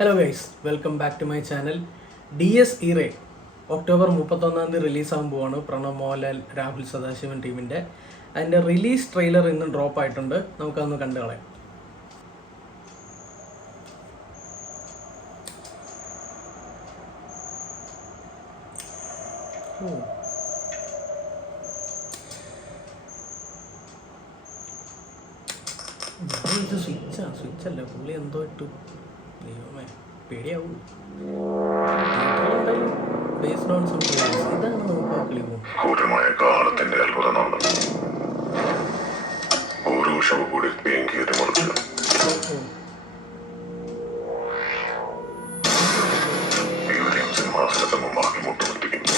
Hello guys, welcome back to my channel. DS ഇറേ October 31 റിലീസാകാൻ പോവാണ്. പ്രണവ് മോഹൻലാൽ, രാഹുൽ സദാശിവൻ ടീമിൻ്റെ. അതിൻ്റെ റിലീസ് ട്രെയിലർ ഇന്ന് ഡ്രോപ്പ് ആയിട്ടുണ്ട്. നമുക്കതൊന്ന് കണ്ടു കളയാം. ഇത് സ്വിച്ചല്ല, പുള്ളി എന്തോ ഇട്ടു. ദൈവമേ, പേടിയാവൂ. Based on some players. ഇതാണ് നമുക്ക് കളി പോകും. ക്രൂരമായ കാലത്തിന്റെ അത്ഭുതമാണ്. ഓരോ ഷോ കൂടി പേങ്കേറി മറിച്ച് ഇവരെയും സിംഹാസനത്തെ മുമ്പാകെ മുട്ടുമുട്ടിക്കുന്നു.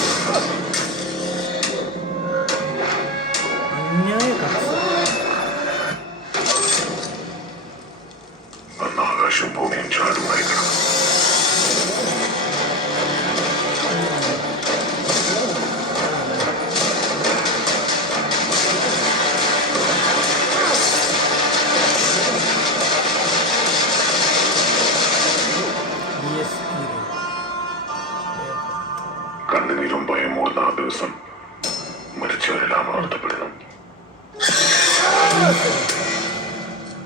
അന്യായ കഥ. അന്ന് ആകാശം ഭൂമിയും ചാടുമായി കിടന്നു. കണ്ണുനീരും ഭയം മൂടുന്ന ആ ദിവസം മരിച്ചവരെല്ലാം ഉണർത്തപ്പെടുന്നു.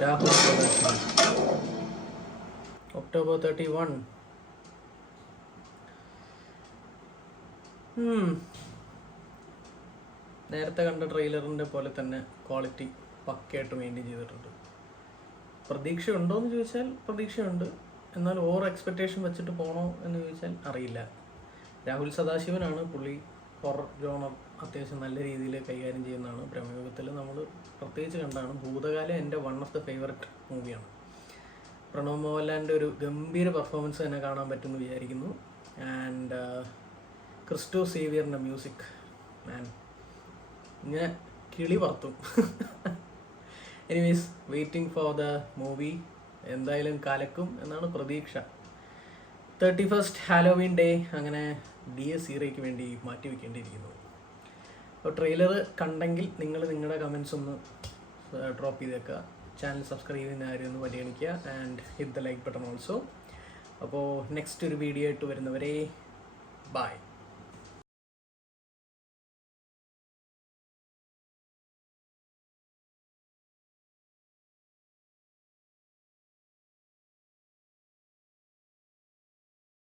രാഹുൽ സദാശിവൻ. ഒക്ടോബർ 31. നേരത്തെ കണ്ട ട്രെയിലറിൻ്റെ പോലെ തന്നെ ക്വാളിറ്റി പക്കയായിട്ട് മെയിൻറ്റെയിൻ ചെയ്തിട്ടുണ്ട്. പ്രതീക്ഷയുണ്ടോയെന്ന് ചോദിച്ചാൽ പ്രതീക്ഷയുണ്ട്. എന്നാൽ ഓവർ എക്സ്പെക്റ്റേഷൻ വെച്ചിട്ട് പോകണോ എന്ന് ചോദിച്ചാൽ അറിയില്ല. രാഹുൽ സദാശിവനാണ്. പുള്ളി ഹൊറർ ജോണർ അത്യാവശ്യം നല്ല രീതിയിൽ കൈകാര്യം ചെയ്യുന്നതാണ്. ബ്രഹ്മയുഗത്തിൽ നമ്മൾ പ്രത്യേകിച്ച് കണ്ടാണ്. ഭൂതകാലം എൻ്റെ വൺ ഓഫ് ദ ഫേവററ്റ് മൂവിയാണ്. പ്രണവ് മോഹൻലാലിൻ്റെ ഒരു ഗംഭീര പെർഫോമൻസ് തന്നെ കാണാൻ പറ്റുമെന്ന് വിചാരിക്കുന്നു. ആൻഡ് ക്രിസ്റ്റോ സേവിയറിൻ്റെ മ്യൂസിക് മാൻ ഇങ്ങനെ കിളി പറത്തും. Anyways, waiting for the movie. എന്തായാലും കലക്കും എന്നാണ് പ്രതീക്ഷ. 31st ഹാലോവീൻ ഡേ അങ്ങനെ DS ഇറേക്ക് വേണ്ടി മാറ്റി വയ്ക്കേണ്ടിയിരിക്കുന്നു. അപ്പോൾ ട്രെയിലർ കണ്ടെങ്കിൽ നിങ്ങൾ നിങ്ങളുടെ കമൻസ് ഒന്ന് ഡ്രോപ്പ് ചെയ്തേക്കുക. ചാനൽ സബ്സ്ക്രൈബ് ചെയ്യുന്ന ആരും ഒന്ന് പരിഗണിക്കുക. And hit the like button also. അപ്പോൾ നെക്സ്റ്റ് ഒരു വീഡിയോ ആയിട്ട് വരുന്നവരെ ബൈ.